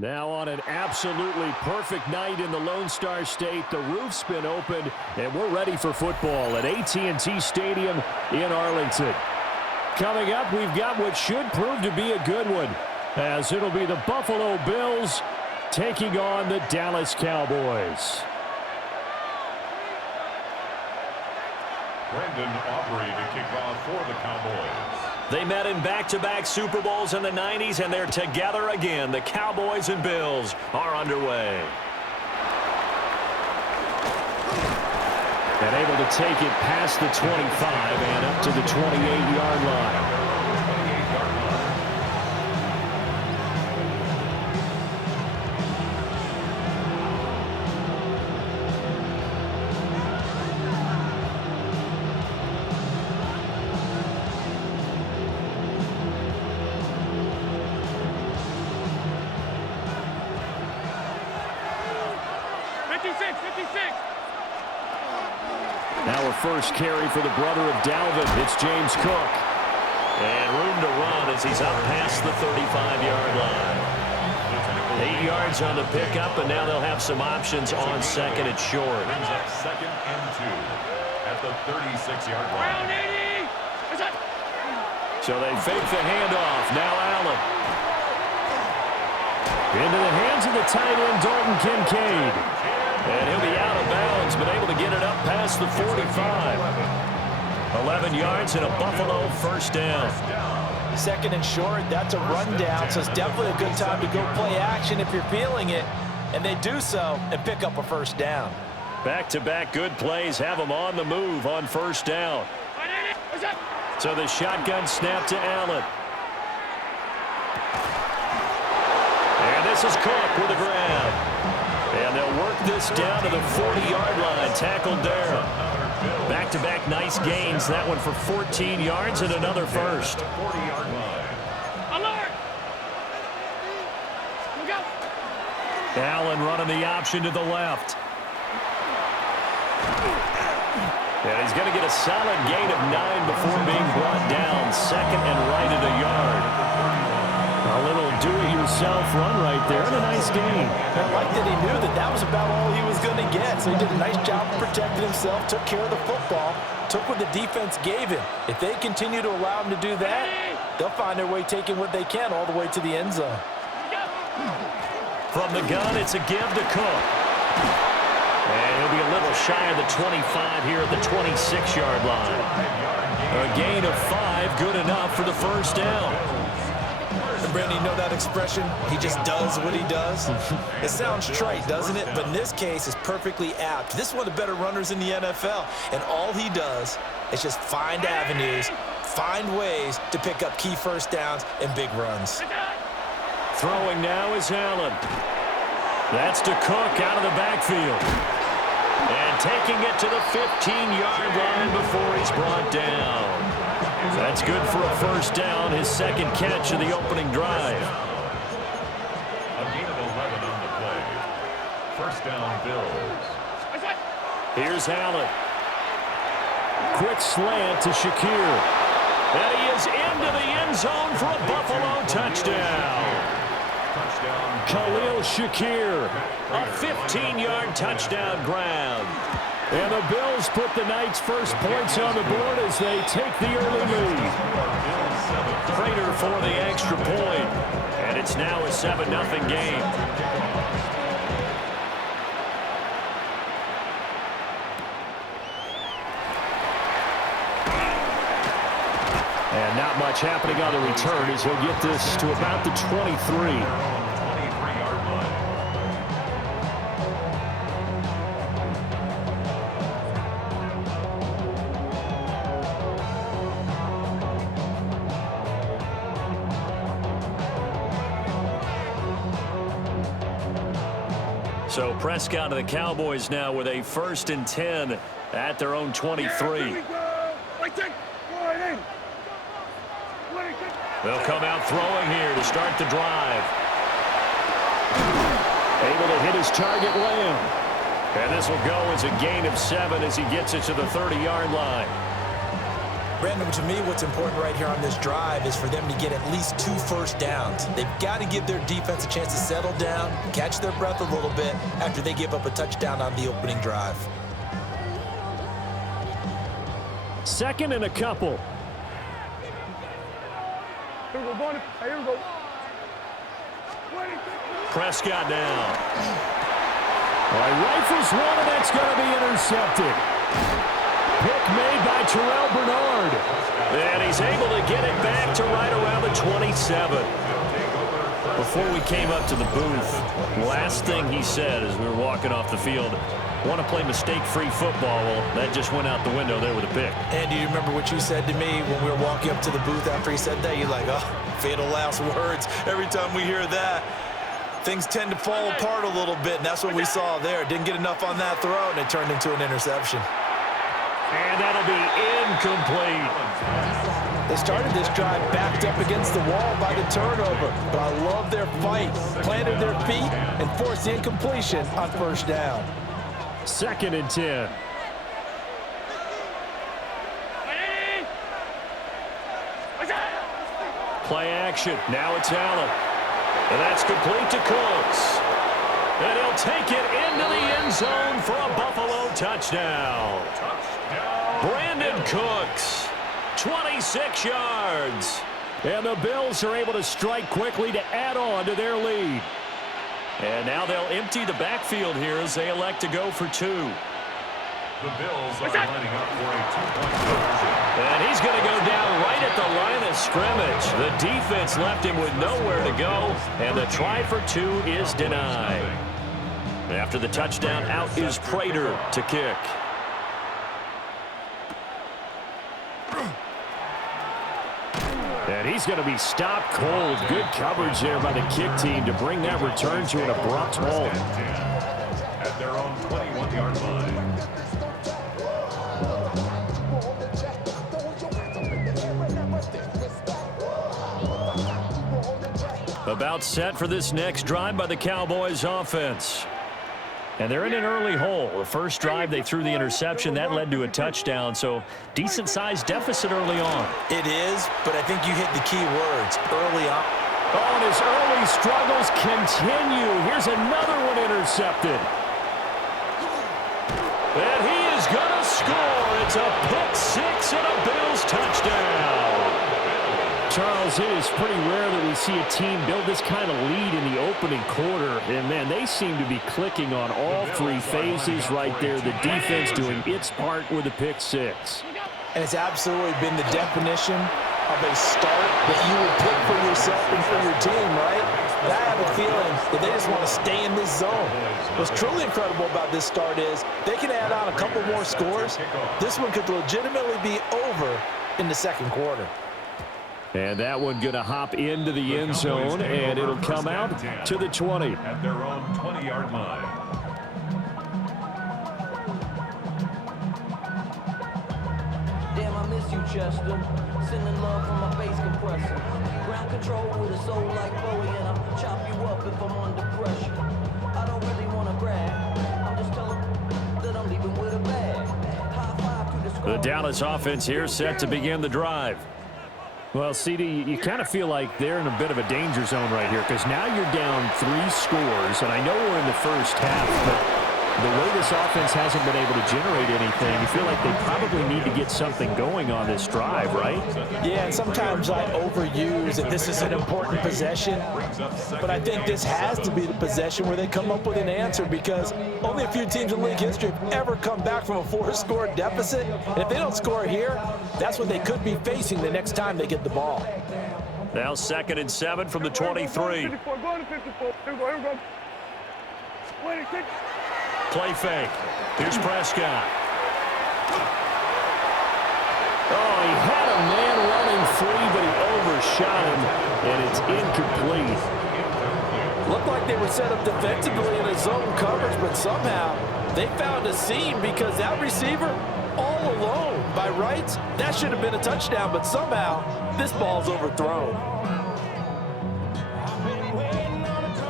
Now on an absolutely perfect night in the Lone Star State, the roof's been opened, and we're ready for football at AT&T Stadium in Arlington. Coming up, we've got what should prove to be a good one, as it'll be the Buffalo Bills taking on the Dallas Cowboys. Brandon Aubrey to kick off for the Cowboys. They met in back-to-back Super Bowls in the 90s, and they're together again. The Cowboys and Bills are underway. And able to take it past the 25 and up to the 28-yard line. Now a first carry for the brother of Dalvin. It's James Cook. And room to run as he's up past the 35-yard line. 8 yards on the pickup, and now they'll have some options on second and short. Brings up 2nd and 2 at the 36-yard line. So they fake the handoff. Now Allen. Into the hands of the tight end, Dalton Kincaid. And he'll be out of bounds, but able to get it up past the 45. 11 yards and a Buffalo first down. 2nd and short, that's a rundown, so it's definitely a good time to go play action if you're feeling it. And they do so and pick up a first down. Back-to-back good plays have them on the move on first down. So the shotgun snap to Allen. And this is Cook with a grab. And they'll work this down to the 40-yard line. Tackled there. Back-to-back nice gains. That one for 14 yards and another first. 40-yard line. Alert! Look out! Allen running the option to the left. And he's going to get a solid gain of 9 before being brought down. 2nd and right at a yard. A little do-it-yourself run right there and a nice gain. I like that he knew that that was about all he was going to get. So he did a nice job of protecting himself, took care of the football, took what the defense gave him. If they continue to allow him to do that, they'll find their way taking what they can all the way to the end zone. From the gun, it's a give to Cook. And he'll be a little shy of the 25 here at the 26-yard line. A gain of 5, good enough for the first down. And Brandon, you know that expression? He just does what he does. It sounds trite, doesn't it? But in this case, it's perfectly apt. This is one of the better runners in the NFL. And all he does is just find avenues, find ways to pick up key first downs and big runs. Throwing now is Allen. That's to Cook out of the backfield. And taking it to the 15-yard line before he's brought down. That's good for a first down, his second catch of the opening drive. A gain of 11 on the play. First down, Bills. Here's Allen. Quick slant to Shakir. And he is into the end zone for a Buffalo touchdown. Khalil Shakir. A 15-yard touchdown grab. And the Bills put the Knights' first points on the board as they take the early lead. Prater for the extra point. And it's now a 7-0 game. And not much happening on the return as he'll get this to about the 23. So Prescott and the Cowboys now with a 1st and 10 at their own 23. They'll come out throwing here to start the drive. Able to hit his target, Lamb. And this will go as a gain of 7 as he gets it to the 30-yard line. Brandon, to me, what's important right here on this drive is for them to get at least 2 first downs. They've got to give their defense a chance to settle down, catch their breath a little bit after they give up a touchdown on the opening drive. 2nd and a couple. Here we go, Bonnie. Hey, here we go. Prescott now. Rifles one, and that's going to be intercepted. Pick made by Terrell Bernard. And he's able to get it back to right around the 27. Before we came up to the booth, last thing he said as we were walking off the field, want to play mistake-free football. Well, that just went out the window there with a pick. And do you remember what you said to me when we were walking up to the booth after he said that? You're like, oh, fatal last words. Every time we hear that, things tend to fall apart a little bit, and that's what we saw there. Didn't get enough on that throw, and it turned into an interception. And that'll be incomplete. They started this drive backed up against the wall by the turnover, but I love their fight. Planted their feet and forced the incompletion on 1st down. 2nd and 10. Play action. Now it's Allen. And that's complete to Cooks. And he'll take it into the end zone for a Buffalo touchdown. Brandon Cooks, 26 yards. And the Bills are able to strike quickly to add on to their lead. And now they'll empty the backfield here as they elect to go for 2. The Bills are lining up for a 2-point conversion. And he's going to go down right at the line of scrimmage. The defense left him with nowhere to go, and the try for 2 is denied. After the touchdown, out is Prater to kick. And he's going to be stopped cold. Good coverage there by the kick team to bring that return to an abrupt halt. At their own 21-yard line. About set for this next drive by the Cowboys offense. And they're in an early hole. The first drive, they threw the interception. That led to a touchdown, so decent-sized deficit early on. It is, but I think you hit the key words early on. Oh, and his early struggles continue. Here's another one intercepted. And he is going to score. It's a pick 6 and a Bills touchdown. Charles, it is pretty rare that we see a team build this kind of lead in the opening quarter. And, man, they seem to be clicking on all 3 phases right there. The defense doing its part with the pick 6. And it's absolutely been the definition of a start that you would pick for yourself and for your team, right? And I have a feeling that they just want to stay in this zone. What's truly incredible about this start is they can add on a couple more scores. This one could legitimately be over in the 2nd quarter. And that one going to hop into the end zone, and it'll come out to the 20. At their own 20-yard line. Damn, I miss you, Chester. Sending love from my bass compressor. Ground control with a soul like Bowie, and I'll chop you up if I'm under pressure. I don't really want to brag. I'm just telling that I'm leaving with a bag. High five to the The Dallas offense here set to begin the drive. Well, CD, you kind of feel like they're in a bit of a danger zone right here because now you're down 3 scores, and I know we're in the first half, but the way this offense hasn't been able to generate anything, you feel like they probably need to get something going on this drive, right? Yeah, and sometimes I overuse that this is an important possession, but I think this has to be the possession where they come up with an answer because only a few teams in league history have ever come back from a 4-score deficit. And if they don't score here, that's what they could be facing the next time they get the ball. Now 2nd and 7 from the 23. 54, go to 54. Here we go. Wait, kick. Play fake. Here's Prescott. Oh, he had a man running free, but he overshot him, and it's incomplete. Looked like they were set up defensively in a zone coverage, but somehow they found a seam because that receiver all alone. By rights, that should have been a touchdown, but somehow this ball's overthrown.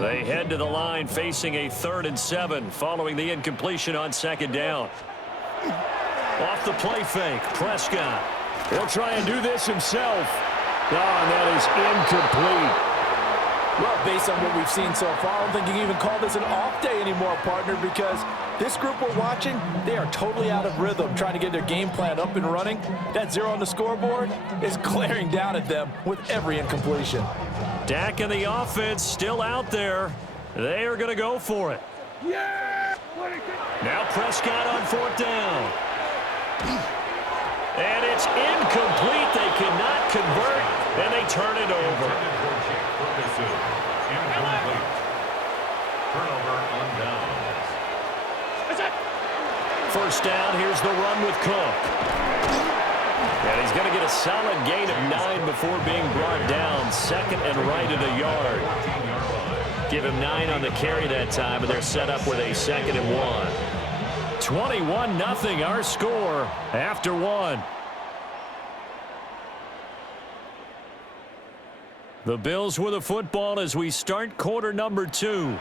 They head to the line facing a 3rd and 7 following the incompletion on 2nd down. Off the play fake, Prescott. He'll try and do this himself. Oh, and that is incomplete. Well, based on what we've seen so far, I don't think you can even call this an off day anymore, partner, because this group we're watching, they are totally out of rhythm, trying to get their game plan up and running. That 0 on the scoreboard is glaring down at them with every incompletion. Dak and the offense still out there. They are going to go for it. Yeah! Now Prescott on 4th down. And it's incomplete. They cannot convert, and they turn it over. Incomplete. Turnover on downs. 1st down, here's the run with Cook. And he's going to get a solid gain of 9 before being brought down. 2nd and right at a yard. Give him 9 on the carry that time, and they're set up with a 2nd and 1. 21-0 our score after 1. The Bills with the football as we start quarter number 2.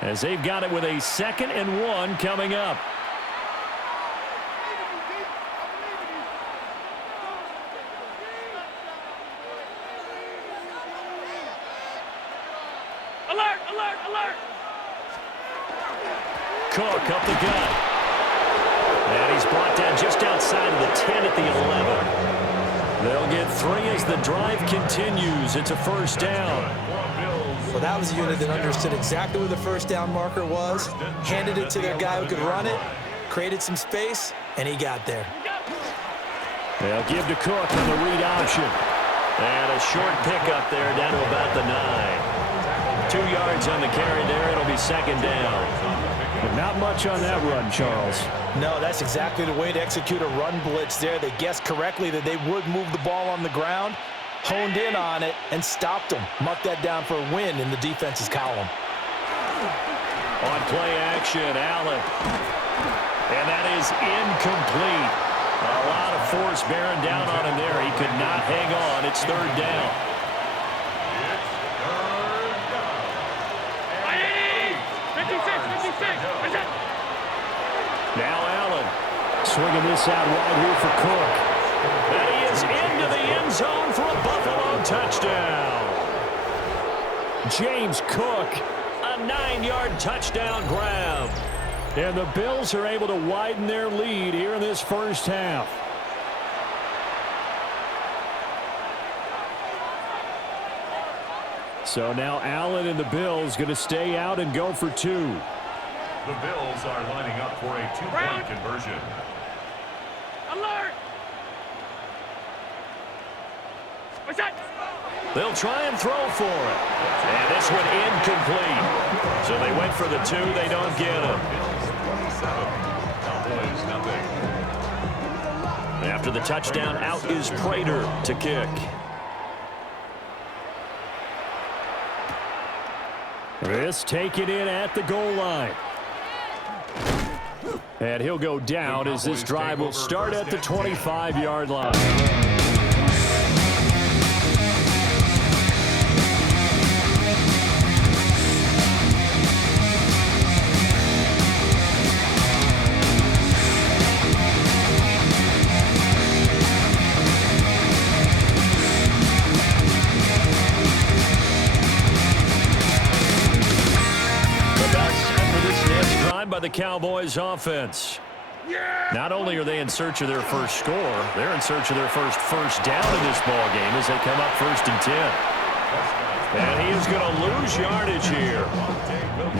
As they've got it with a 2nd and 1 coming up. Alert, alert, alert! Cook up the gut. And he's brought down just outside of the 10 at the 11. They'll get 3 as the drive continues. It's a 1st down. Well, that was a unit that understood exactly where the 1st down marker was, handed it to their guy who could run it, created some space, and he got there. They'll give to Cook on the read option. And a short pickup there down to about the 9. 2 yards on the carry there. It'll be 2nd down. But not much on that run, Charles. No, that's exactly the way to execute a run blitz there. They guessed correctly that they would move the ball on the ground, honed in on it, and stopped them. Marked that down for a win in the defense's column. On play action, Allen. And that is incomplete. A lot of force bearing down on him there. He could not hang on. It's 3rd down. Now Allen. Swinging this out wide here for Cook. And he is into the end zone for a Buffalo touchdown. James Cook. A 9-yard touchdown grab. And the Bills are able to widen their lead here in this first half. So now Allen and the Bills going to stay out and go for 2. The Bills are lining up for a 2-point conversion. Alert! What's that? They'll try and throw for it. And this one incomplete. So they went for the 2. They don't get him. Cowboys nothing. After the touchdown, out is Prater to kick. This taken in at the goal line. And he'll go down as this drive will start at the 25-yard line. the Cowboys offense. Not only are they in search of their first score, they're in search of their first down in this ball game as they come up 1st and 10. And he is going to lose yardage here.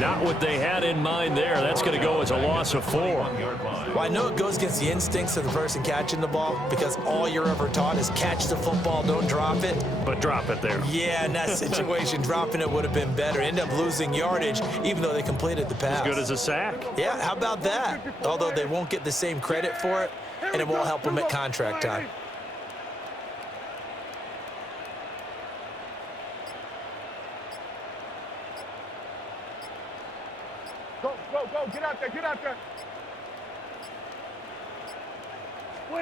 Not what they had in mind there. That's going to go as a loss of 4. Well, I know it goes against the instincts of the person catching the ball because all you're ever taught is catch the football, don't drop it. But drop it there. Yeah, in that situation, dropping it would have been better. End up losing yardage even though they completed the pass. As good as a sack. Yeah, how about that? Although they won't get the same credit for it, and it won't help them at contract time. Go, get out there.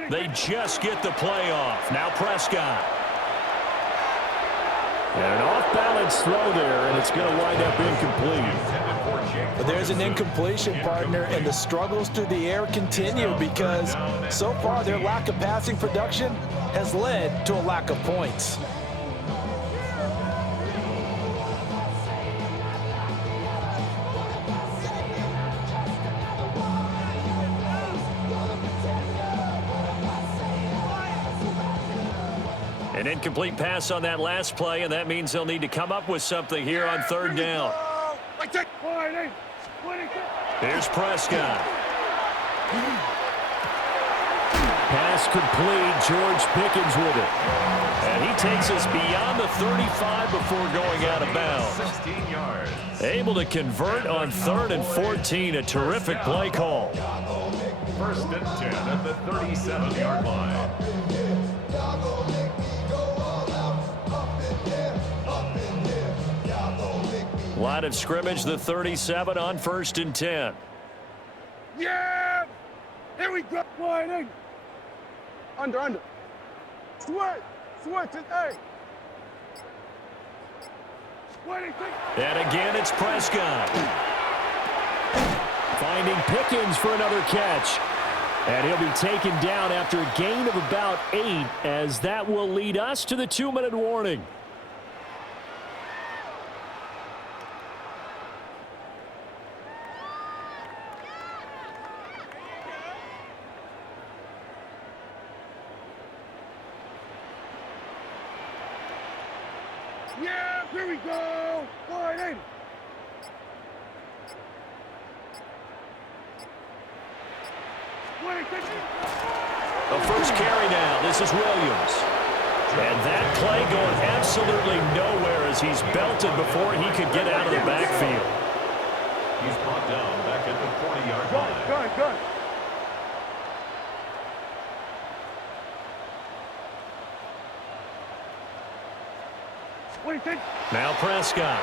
They just get the play off. Now Prescott. And an off-balance throw there, and it's going to wind up incomplete. But there's an incompletion, partner, and the struggles through the air continue because so far their lack of passing production has led to a lack of points. An incomplete pass on that last play, and that means they'll need to come up with something here on 3rd down. Here's Prescott. Pass complete. George Pickens with it. And he takes us beyond the 35 before going out of bounds. 16 yards. Able to convert on 3rd and 14. A terrific play call. 1st and 10 at the 37-yard line. Line of scrimmage, the 37 on 1st and 10. Yeah! Here we go. Wide in. Under. Switch it, hey. And again, it's Prescott. Finding Pickens for another catch. And he'll be taken down after a gain of about 8, as that will lead us to the 2-minute warning. Yeah, here we go. Wide in. The first carry now. This is Williams. And that play going absolutely nowhere as he's belted before he could get out of the backfield. He's brought down back at the 40-yard line. Good. What do you think? Now Prescott.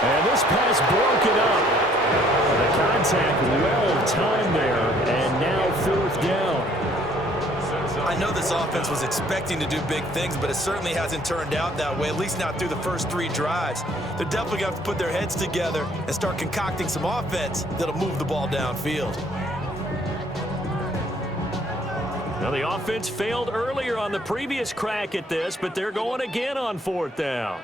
And this pass broken up. The contact well timed there, and now 4th down. I know this offense was expecting to do big things, but it certainly hasn't turned out that way, at least not through the first 3 drives. They're definitely going to have to put their heads together and start concocting some offense that'll move the ball downfield. Now the offense failed earlier on the previous crack at this, but they're going again on 4th down.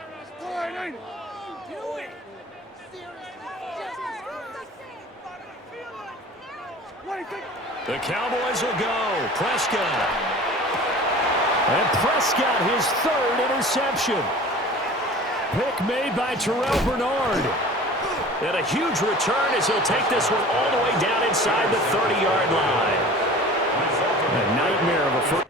The Cowboys will go. Prescott. And Prescott, his 3rd interception. Pick made by Terrell Bernard. And a huge return as he'll take this one all the way down inside the 30-yard line. A nightmare of a first.